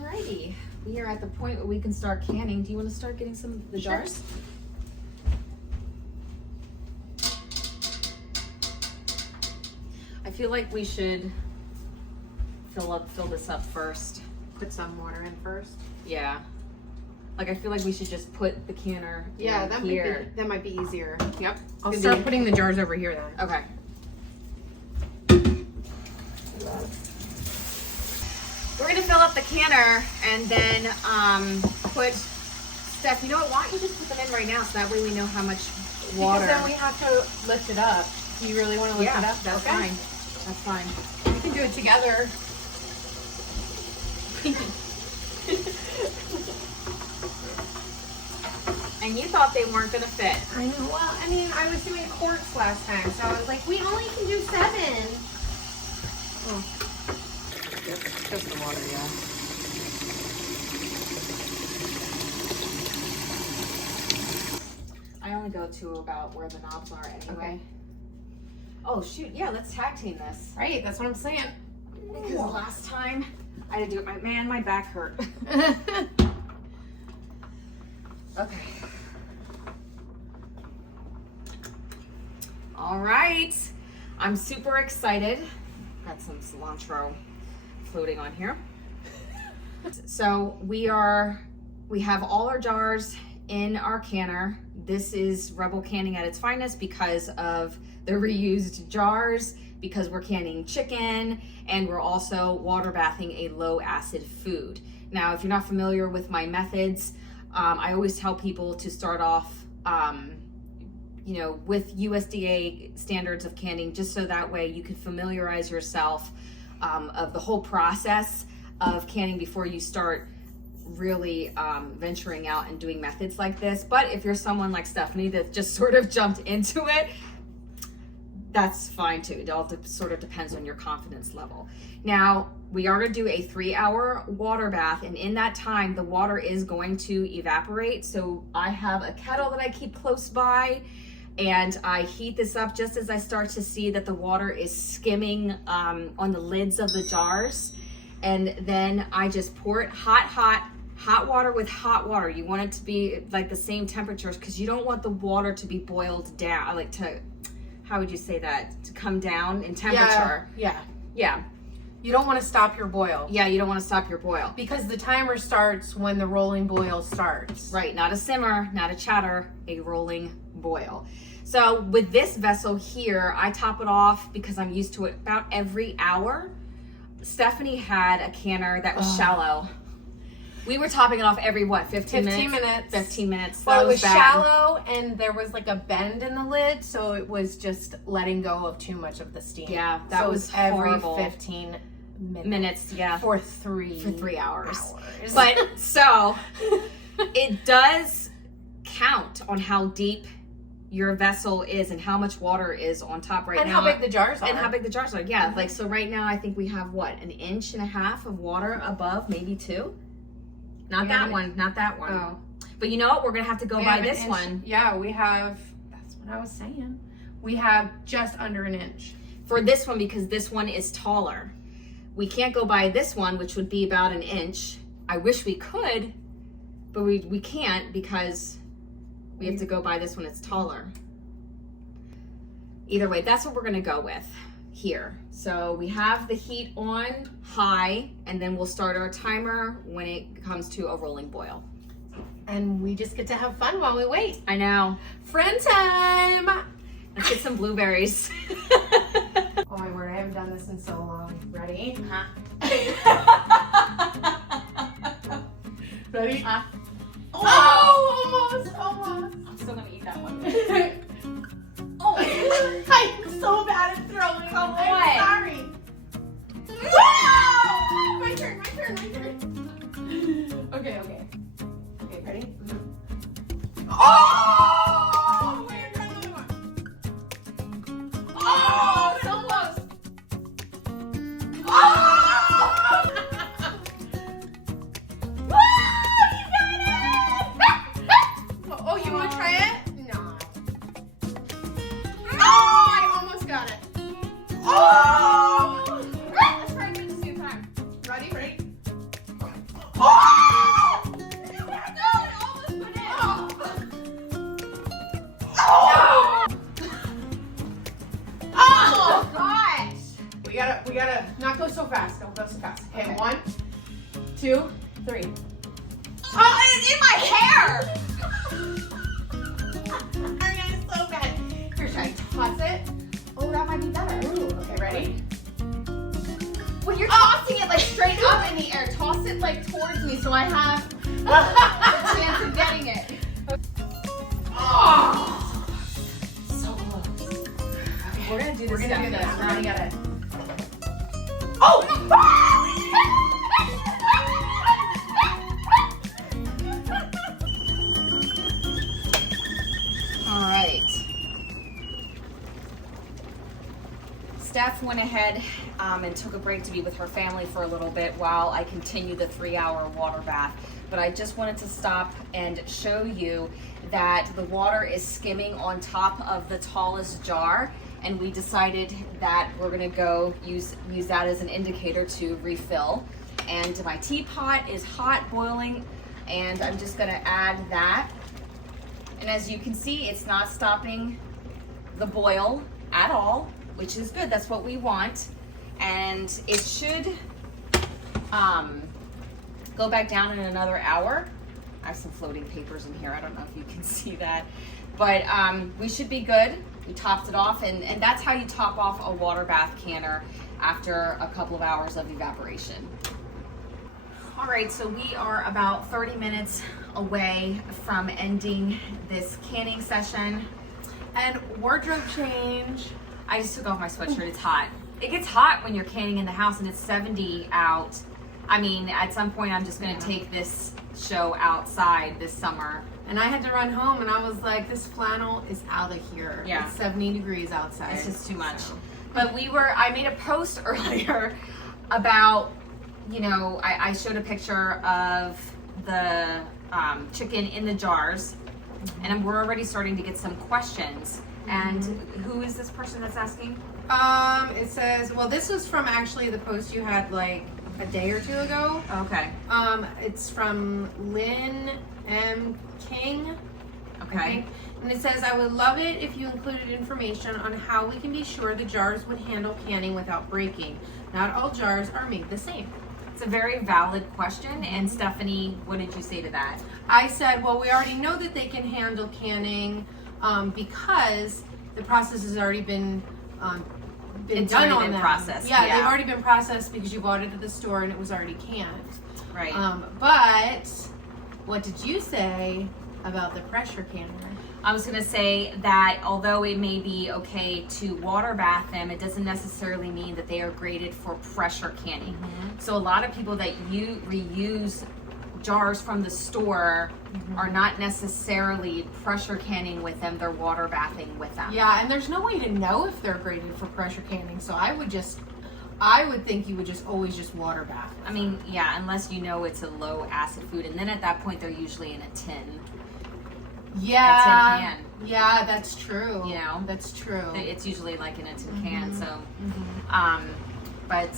Alrighty, we are at the point where we can start canning. Do you want to start getting some of the jars? I feel like we should fill this up first. Put some water in first. Yeah. Like I feel like we should just put the canner that here. might be easier. Yep. I'll start putting the jars over here then. Okay. We're gonna fill up the canner and then put Steph, you know what? Why don't you just put them in right now so that way we know how much water. Because then we have to lift it up. Do you really want to lift it up? That's fine. That's fine. We can do it together. And you thought they weren't gonna fit. I know. Well, I mean, I was doing quarts last time, so I was like, we only can do 7. Oh. Just the water, yeah. I only go to about where the knobs are anyway. Okay. Oh shoot, yeah, let's tag team this. Right, that's what I'm saying. Because last time I had to do it, my back hurt. Okay. All right. I'm super excited. Got some cilantro floating on here. So we have all our jars in our canner. This is Rebel Canning at its finest because of the reused jars, because we're canning chicken, and we're also water bathing a low acid food. Now, if you're not familiar with my methods, I always tell people to start off, with USDA standards of canning, just so that way you can familiarize yourself of the whole process of canning before you start really venturing out and doing methods like this. But if you're someone like Stephanie that just sort of jumped into it, that's fine too. It all sort of depends on your confidence level. Now, we are going to do a 3-hour water bath, and in that time, the water is going to evaporate. So I have a kettle that I keep close by, and I heat this up just as I start to see that the water is skimming on the lids of the jars. And then I just pour it hot water with hot water. You want it to be like the same temperatures because you don't want the water to be boiled down, like how would you say that? To come down in temperature. Yeah. You don't want to stop your boil. Yeah, you don't want to stop your boil. Because the timer starts when the rolling boil starts. Right, not a simmer, not a chatter, a rolling boil. So with this vessel here, I top it off because I'm used to it about every hour. Stephanie had a canner that was shallow. We were topping it off every, 15 minutes? 15 minutes. Well, it was shallow, and there was like a bend in the lid, so it was just letting go of too much of the steam. Yeah, that was horrible. Every 15 minutes, yeah. For 3 hours. But so, it does count on how deep your vessel is and how much water is on top right now. And how big the jars are. And how big the jars are, yeah. Like, so right now, I think we have, 1.5 inches of water above, maybe 2. Not that one. Oh. But you know what? We're going to have to go by this one. Yeah, we have, that's what I was saying. We have just under 1 inch. For this one, because this one is taller. We can't go by this one, which would be about 1 inch. I wish we could, but we can't because we have to go by this one. It's taller. Either way, that's what we're going to go with here. So we have the heat on high, and then we'll start our timer when it comes to a rolling boil. And we just get to have fun while we wait. I know. Friend time! Let's get some blueberries. Oh my word, I haven't done this in so long. Ready? Ready? Oh, almost. I'm still gonna eat that one. Oh, I'm so bad at throwing. Oh, I'm sorry. Whoa! My turn. Okay, ready? Oh! Wait, I'm trying another one. Oh, so close. Oh! Whoa, you got it! Oh, you want to try it? No. Oh, I almost got it. Oh! Let's try it at the same time. Ready? 1, 2, 3. Oh, it's in my hair! I'm so bad. Here, should I toss it? Oh, that might be better. Ooh, okay, ready? Well, you're tossing it like straight up in the air. Toss it like towards me so I have a chance of getting it. Oh, so close. Okay, we're gonna do this. We're gonna do this. Now. We're gonna get it. Oh! All right. Steph went ahead and took a break to be with her family for a little bit while I continued the 3-hour water bath. But I just wanted to stop and show you that the water is skimming on top of the tallest jar, and we decided that we're gonna go use that as an indicator to refill. And my teapot is hot, boiling, and I'm just gonna add that. And as you can see, it's not stopping the boil at all, which is good. That's what we want. And it should go back down in another hour. I have some floating papers in here. I don't know if you can see that. But we should be good. We topped it off, and that's how you top off a water bath canner after a couple of hours of evaporation. All right, so we are about 30 minutes away from ending this canning session. And wardrobe change. I just took off my sweatshirt. It's hot. It gets hot when you're canning in the house and it's 70 out. I mean, at some point I'm just gonna take this show outside this summer. And I had to run home and I was like, this flannel is out of here. Yeah. It's 70 degrees outside. It's just too much. So. But I made a post earlier about, I showed a picture of the chicken in the jars, and we're already starting to get some questions. And who is this person that's asking? It says, well, this was from actually the post you had like a day or two ago. Okay. It's from Lynn M. King. Okay. And it says, I would love it if you included information on how we can be sure the jars would handle canning without breaking. Not all jars are made the same. It's a very valid question. And Stephanie, what did you say to that? I said, well, we already know that they can handle canning because the process has already been It's done already on been them. processed, Yeah, yeah. they've already been processed because you bought it at the store and it was already canned. Right. But what did you say about the pressure canner? I was going to say that although it may be okay to water bath them, it doesn't necessarily mean that they are graded for pressure canning. So a lot of people that reuse jars from the store are not necessarily pressure canning with them, they're water bathing with them. Yeah, and there's no way to know if they're graded for pressure canning, so I would think you would just always just water bath. I mean, yeah, unless you know it's a low acid food, and then at that point they're usually in a tin. Yeah. A tin can. Yeah, that's true. You know? That's true. It's usually like in a tin can, so. But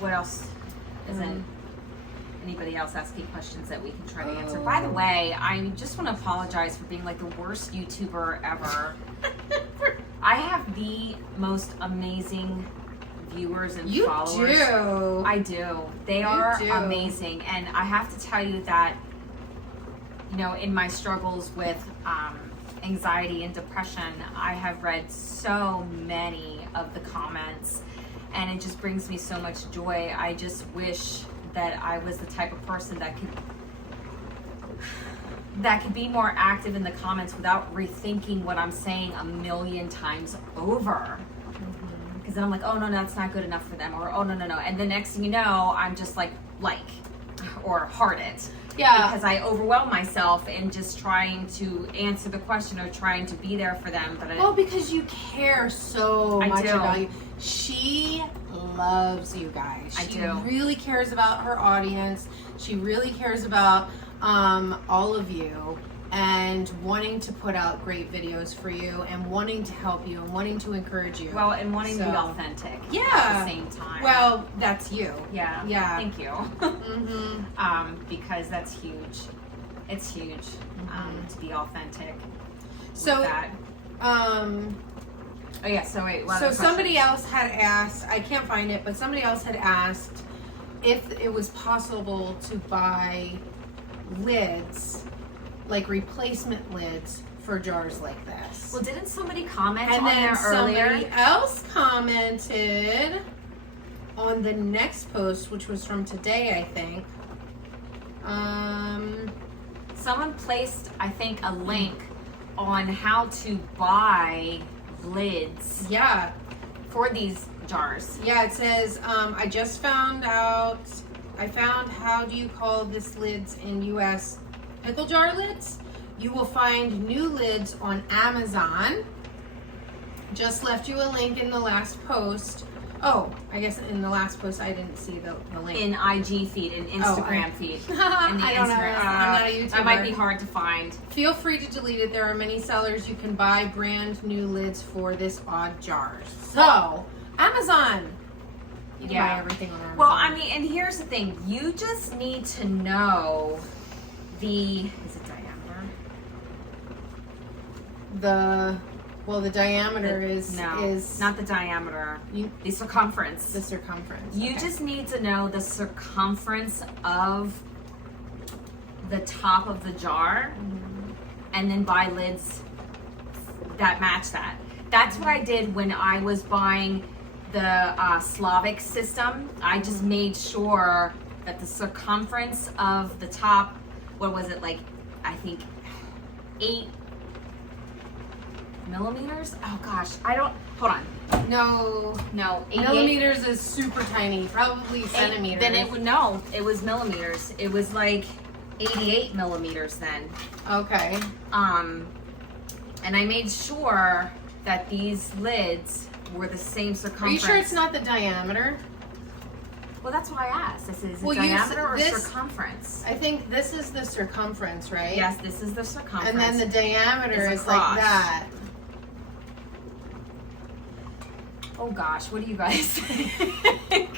what else isn't anybody else asking questions that we can try to answer? By the way, I just want to apologize for being like the worst YouTuber ever. I have the most amazing viewers and followers. You do. I do. They are amazing. And I have to tell you that, in my struggles with anxiety and depression, I have read so many of the comments, and it just brings me so much joy. I just wish that I was the type of person that could be more active in the comments without rethinking what I'm saying a million times over. Because then I'm like, oh no, that's not good enough for them, or oh no. And the next thing you know, I'm just like or heart it. Yeah. Because I overwhelm myself in just trying to answer the question or trying to be there for them. But because you care so much do. about you. She loves you guys. She really cares about her audience. She really cares about all of you, and wanting to put out great videos for you, and wanting to help you, and wanting to encourage you. Well, and wanting to be authentic. Yeah. At the same time. Well, that's you. Yeah. Yeah. Thank you. Because that's huge. It's huge to be authentic. So, with that. Oh yeah. So wait. So somebody else had asked. I can't find it, but somebody else had asked if it was possible to buy lids, like replacement lids for jars like this. Well, didn't somebody comment And on then there earlier? somebody else commented on the next post, which was from today, I think. Someone placed, I think, a link on how to buy lids Yeah. for these jars. Yeah, it says, I just found out, I found how do you call this lids in US pickle jar lids? You will find new lids on Amazon. Just left you a link in the last post. Oh, I guess in the last post I didn't see the link. In IG feed, in Instagram feed. In the I don't know. I'm not a YouTuber. That might be hard to find. Feel free to delete it. There are many sellers you can buy brand new lids for this odd jars. So, Amazon. You can buy everything on Amazon. Well, I mean, and here's the thing. You just need to know the, is it diameter? The diameter is not the diameter. The circumference. The circumference. You just need to know the circumference of the top of the jar, and then buy lids that match that. That's what I did when I was buying the Slavic system. I just made sure that the circumference of the top, what was it, like, I think 8 millimeters? Oh gosh, I don't, hold on. No, 88 millimeters is super tiny, probably centimeters. Then it would, no, it was millimeters. It was like 88 millimeters then. Okay. And I made sure that these lids were the same circumference. Are you sure it's not the diameter? Well, that's what I asked. This is Well, diameter or this- circumference? I think this is the circumference, right? Yes, this is the circumference. And then the diameter Is is like across. that. Oh gosh, what do you guys think?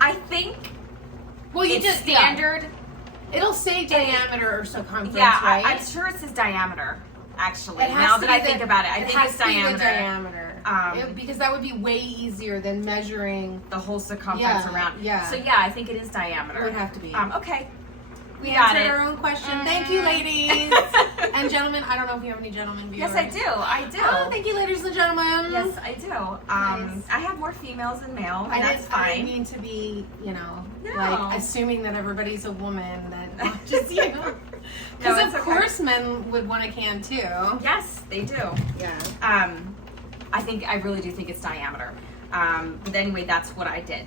I think Well, you it's just standard. It'll say diameter or circumference, Yeah, right? I'm sure it says diameter. Actually, It has now to that be I the- think about it, I it think has it's to be the diameter. diameter. Because that would be way easier than measuring. The whole circumference Yeah, around. yeah. So yeah, I think it is diameter. It would have to be. Okay. We got answered it. our own question. Thank you, ladies and gentlemen. I don't know if you have any gentlemen viewers. Yes, I do. I do. Oh, thank you, ladies and gentlemen. Yes, I do. Nice. I have more females than male, and I that's fine. didn't mean to be, No. like assuming that everybody's a woman that watches you. No, Because it's of okay. course men would want a can too. Yes, they do. Yeah. I really do think it's diameter. But anyway, that's what I did.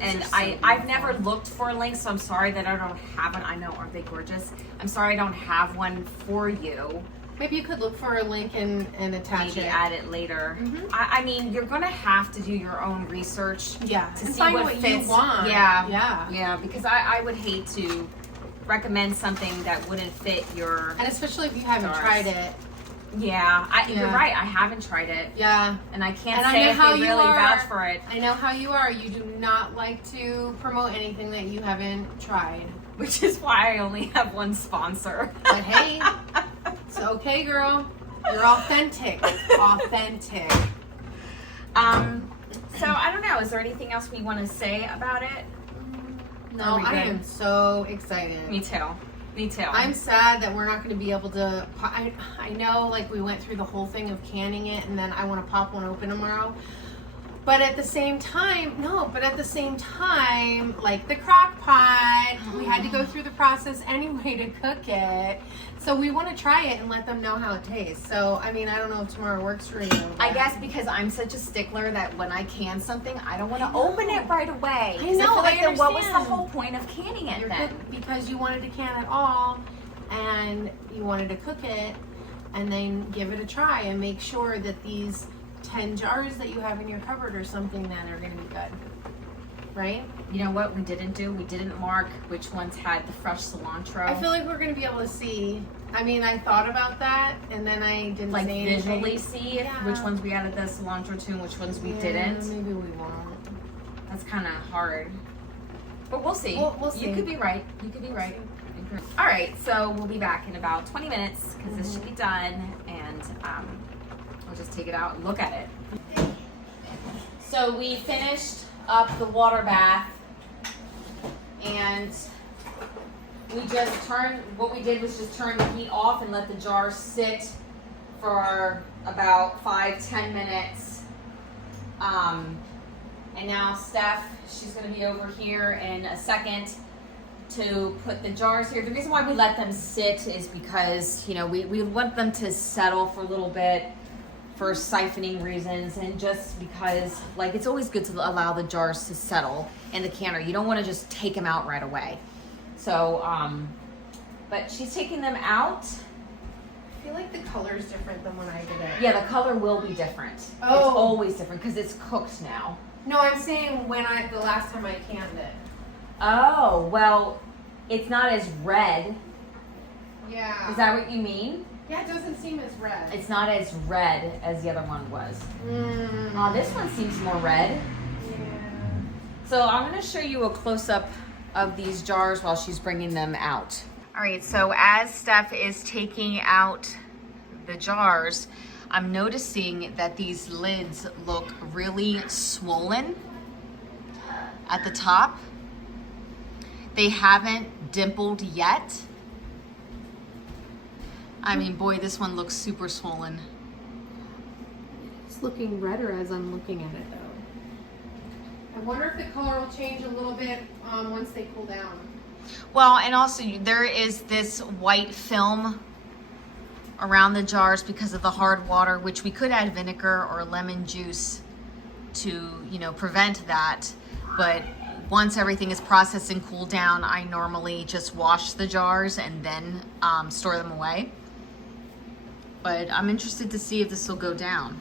And These are so I've beautiful. never looked for a link, so I'm sorry that I don't have one. I know, aren't they gorgeous? I'm sorry I don't have one for you. Maybe you could look for a link and attach Maybe it. add it later. Mhm. I mean, you're gonna have to do your own research. Yeah. To and see find what what fits. you want. Yeah. Yeah. Yeah, because I would hate to recommend something that wouldn't fit your. And especially if you haven't Stars. tried it. Yeah, you're Yeah. right. I haven't tried it, Yeah. and I can't And I say know if how they you really are. vouch for it. I know how you are. You do not like to promote anything that you haven't tried. Which is why I only have one sponsor. But hey, it's okay, girl. You're authentic. Authentic. So I don't know. Is there anything else we want to say about it? No, Are we I good? am so excited. Me too. Me too. I'm sad that we're not going to be able to. I know, like, we went through the whole thing of canning it, and then I want to pop one open tomorrow. But at the same time, like the crock pot, we had to go through the process anyway to cook it. So we want to try it and let them know how it tastes. So, I mean, I don't know if tomorrow works for you. I but- guess because I'm such a stickler that when I can something, I don't want to I know. open it right away. I 'Cause know, feel like I then what was the understand. whole point of canning it You're then? good because you wanted to can it all and you wanted to cook it and then give it a try and make sure that these 10 jars that you have in your cupboard or something that are going to be good. Right? You know what we didn't do? We didn't mark which ones had the fresh cilantro. I feel like we're going to be able to see. I mean, I thought about that and then I didn't like say anything. visually see Yeah. which ones we added the cilantro to and which ones we Yeah, didn't. Maybe we won't. That's kind of hard. But we'll see. We'll see. You could be right. You could be right. All right, so we'll be back in about 20 minutes because this should be done, and we'll just take it out and look at it. So we finished up the water bath, and we just turned, what we did was just turn the heat off and let the jar sit for about 5-10 minutes. And now Steph, she's gonna be over here in a second to put the jars here. The reason why we let them sit is because, you know, we want them to settle for a little bit for siphoning reasons, and just because, like, it's always good to allow the jars to settle in the canner. You don't want to just take them out right away. So, but she's taking them out. I feel like the color is different than when I did it. Yeah, the color will be different. Oh. It's always different because it's cooked now. No, I'm saying the last time I canned it. Oh, well, it's not as red. Yeah. Is that what you mean? Yeah, it doesn't seem as red. It's not as red as the other one was. This one seems more red. Yeah. So I'm going to show you a close-up of these jars while she's bringing them out. All right, so as Steph is taking out the jars, I'm noticing that these lids look really swollen at the top. They haven't dimpled yet. I mean, boy, this one looks super swollen. It's looking redder as I'm looking at it, though. I wonder if the color will change a little bit once they cool down. Well, and also there is this white film around the jars because of the hard water, which we could add vinegar or lemon juice to, you know, prevent that. But once everything is processed and cooled down, I normally just wash the jars and then store them away. But I'm interested to see if this will go down.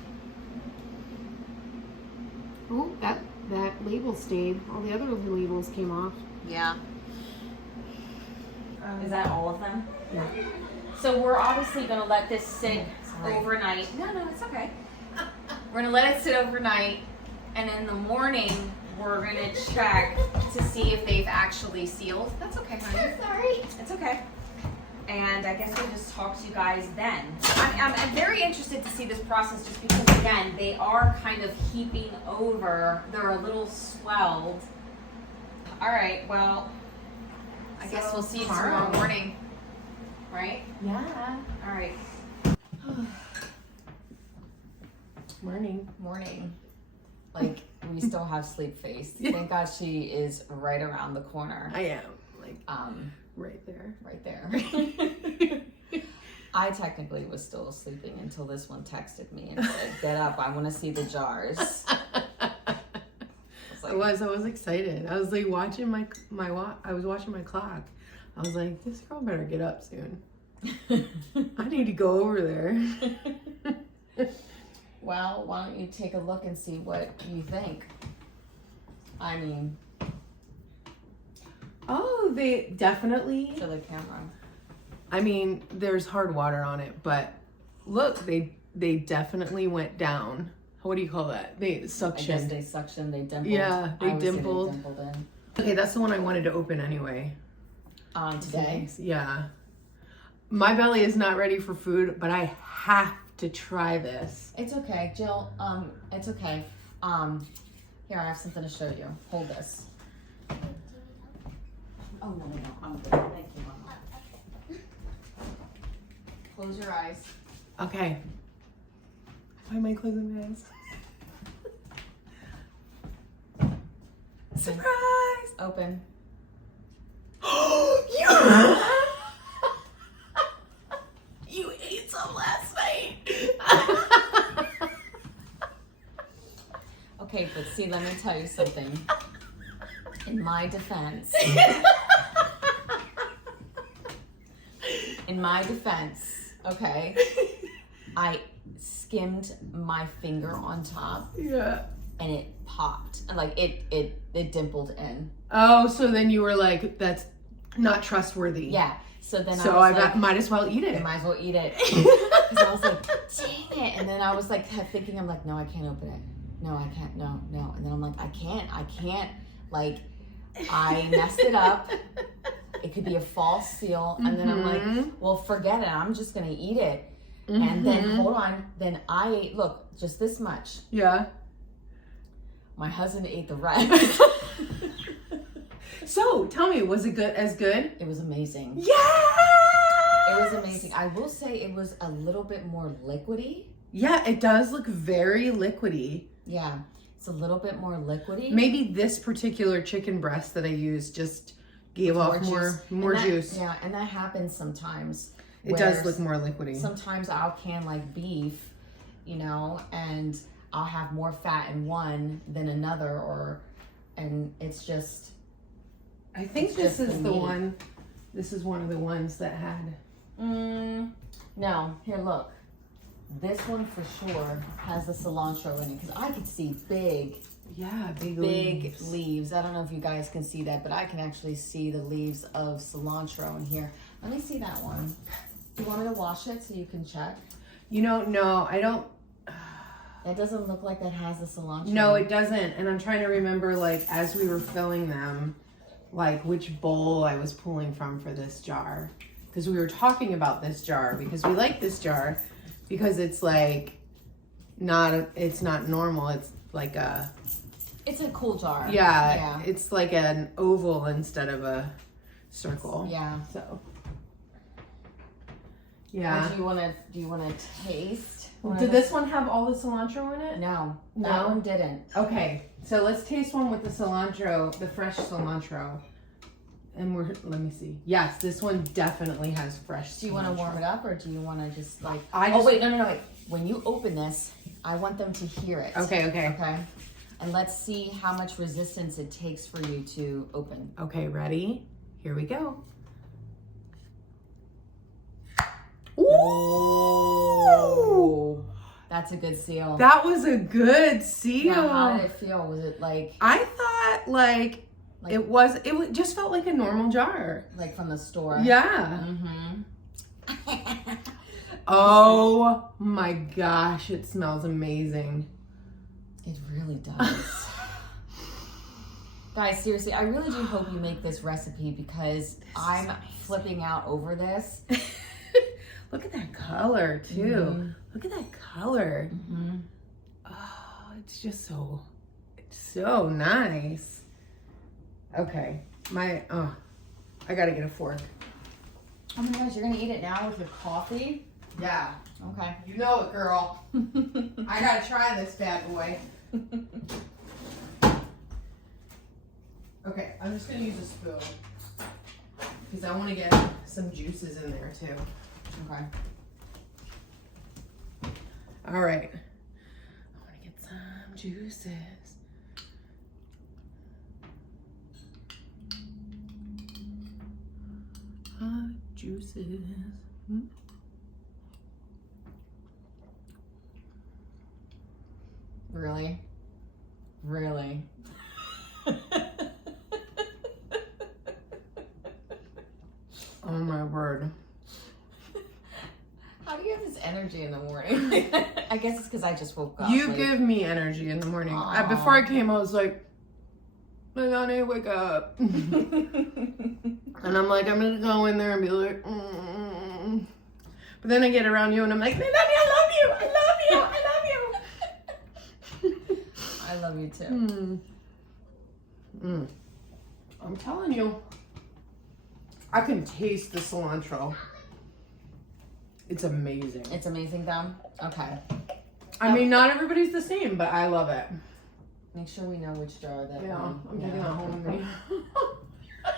Oh, that label stayed. All the other labels came off. Yeah. Is that all of them? Yeah. So we're obviously going to let this sit overnight. No, it's okay. We're going to let it sit overnight, and in the morning, we're going to check to see if they've actually sealed. That's okay, honey. Sorry. It's okay. And I guess we'll just talk to you guys then. I'm very interested to see this process just because, again, they are kind of heaping over. They're a little swelled. All right, well, I guess we'll see you tomorrow morning. Right? Yeah. All right. Morning. Like, we still have sleep face. Thank God she is right around the corner. I am. Like, right there. Right there. I technically was still sleeping until this one texted me and said, "Get up, I want to see the jars." I was excited. I was like watching I was watching my clock. I was like, this girl better get up soon. I need to go over there. Well, why don't you take a look and see what you think? I mean, oh, they definitely. show the camera. I mean, there's hard water on it, but look, they definitely went down. What do you call that? They suctioned. I guess they suctioned. They dimpled. Yeah, they dimpled. dimpled. In. Okay, that's the one I wanted to open anyway. Today. Yeah. My belly is not ready for food, but I have to try this. It's okay, Jill. It's okay. Here, I have something to show you. Hold this. Oh, no, I'm good. Thank you, Mama. Close your eyes. Okay. Why am I closing my eyes? Surprise! Open. You ate some last night. Okay, but see, let me tell you something. In my defense, okay, I skimmed my finger on top. Yeah. And it popped. Like it dimpled in. Oh, so then you were like, that's not trustworthy. Yeah. So then I might as well eat it. I might as well eat it. Because I was like, dang it. And then I was like, kept thinking, I'm like, no, I can't open it. No, I can't. No. And then I'm like, I can't. Like, I messed it up. It could be a false seal. And then I'm like, well, forget it. I'm just going to eat it. And then, hold on. Then I ate, look, just this much. Yeah. My husband ate the rest. So, tell me, was it good? As good? It was amazing. Yeah! It was amazing. I will say it was a little bit more liquidy. Yeah, it does look very liquidy. Yeah, it's a little bit more liquidy. Maybe this particular chicken breast that I used just gave off more juice. Yeah, and that happens sometimes. It does look more liquidy. Sometimes I'll can like beef, you know, and I'll have more fat in one than another, and it's just. I think this is the one. This is one of the ones that had. No, here, look. This one for sure has the cilantro in it because I could see big leaves. I don't know if you guys can see that, but I can actually see the leaves of cilantro in here. Let me see that one. Do you want me to wash it so you can check? You know, no, I don't. That doesn't look like that has the cilantro. No, it doesn't. And I'm trying to remember, like, as we were filling them, like which bowl I was pulling from for this jar. Because we were talking about this jar because we like this jar because it's like it's not normal. It's like it's a cool jar. Yeah. It's like an oval instead of a circle. Yeah. So yeah. Or do you wanna taste? Did this one have all the cilantro in it? No. That one didn't. Okay. So let's taste one with the cilantro, the fresh cilantro. And let me see. Yes, this one definitely has fresh cilantro. Do you want to warm it up or do you want to just like... wait. When you open this, I want them to hear it. Okay. And let's see how much resistance it takes for you to open. Okay, ready? Here we go. Ooh! That's a good seal. That was a good seal. Now, how did it feel? Was it like... I thought it just felt like a normal jar. Like from the store? Yeah. Mm-hmm. Oh my gosh, it smells amazing. It really does. Guys, seriously, I really do hope you make this recipe because I'm flipping out over this. Look at that color too. Mm-hmm. Look at that color. Mm-hmm. Oh, it's so nice. Okay, I gotta get a fork. Oh my gosh, you're gonna eat it now with your coffee? Yeah. Okay. You know it, girl. I gotta try this bad boy. Okay, I'm just gonna use a spoon because I want to get some juices in there too. Okay. All right. I want to get some juices. Hot juices. Really? Really? Oh my word. How do you have this energy in the morning? I guess it's because I just woke up. You give me energy in the morning. Before I came, I was like, honey, wake up. And I'm like, I'm going to go in there and be like, But then I get around you and I'm like, I love you. I love you too. I'm telling you, I can taste the cilantro. It's amazing. It's amazing though? Okay. I mean, not everybody's the same, but I love it. Make sure we know which jar that I'm taking that home with me.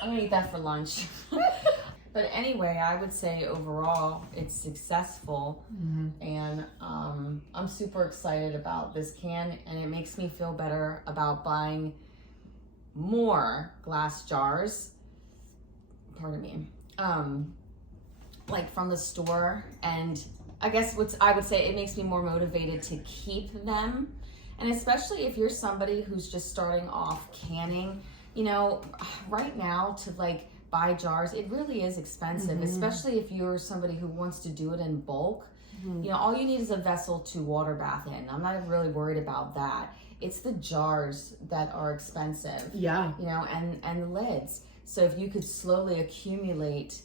I'm gonna eat that for lunch. But anyway, I would say overall it's successful, and I'm super excited about this can, and it makes me feel better about buying more glass jars. Pardon me. Like from the store, and I guess I would say it makes me more motivated to keep them, and especially if you're somebody who's just starting off canning, you know, right now to like buy jars, it really is expensive, especially if you're somebody who wants to do it in bulk. You know, all you need is a vessel to water bath in. I'm not really worried about that. It's the jars that are expensive. Yeah. You know, and the lids. So if you could slowly accumulate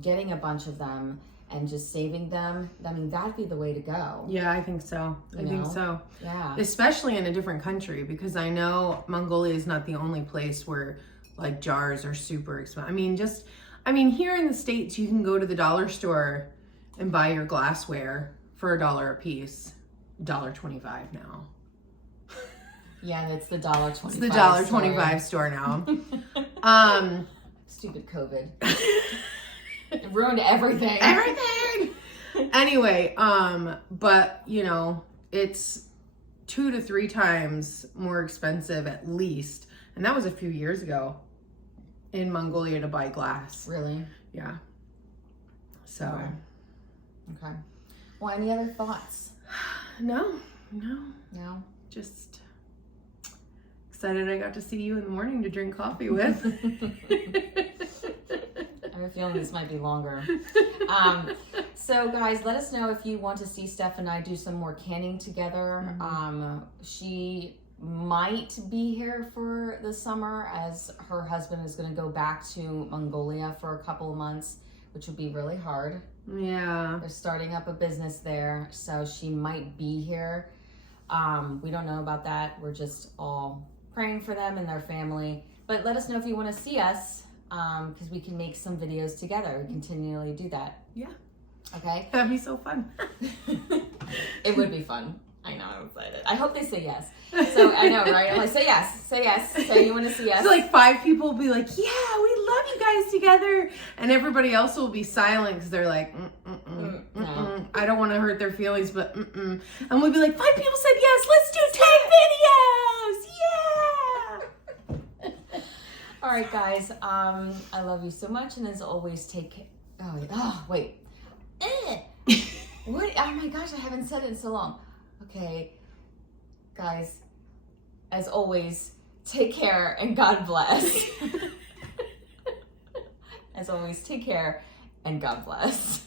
getting a bunch of them and just saving them. I mean, that'd be the way to go. Yeah, I think so. I think so. Yeah. Especially in a different country, because I know Mongolia is not the only place where like jars are super expensive. I mean, here in the States, you can go to the dollar store and buy your glassware for $1 a piece. $1.25 now. Yeah, it's the $1.25. It's the $1.25 store now. Stupid COVID. It ruined everything. Everything. Anyway, but you know, it's 2 to 3 times more expensive at least, and that was a few years ago in Mongolia to buy glass. Really? Yeah. So. Okay. Well, any other thoughts? No. Just excited I got to see you in the morning to drink coffee with. I have a feeling this might be longer. So guys, let us know if you want to see Steph and I do some more canning together. She might be here for the summer, as her husband is going to go back to Mongolia for a couple of months, which would be really hard. Yeah. They're starting up a business there, so she might be here. We don't know about that. We're just all praying for them and their family. But let us know if you want to see us, because we can make some videos together. We continually do that. Yeah. Okay? That'd be so fun. It would be fun. I know, I'm excited. I hope they say yes. So I know, right? I'm like, say yes, say you want to see us. So like 5 people will be like, yeah, we love you guys together. And everybody else will be silent because they're like, no. I don't want to hurt their feelings, but And we'll be like, 5 people said yes, let's do 10 videos. Yeah. All right, guys. I love you so much. And as always, take care. Oh, wait. What? Oh my gosh, I haven't said it in so long. Okay, guys, as always, take care and God bless. As always, take care and God bless.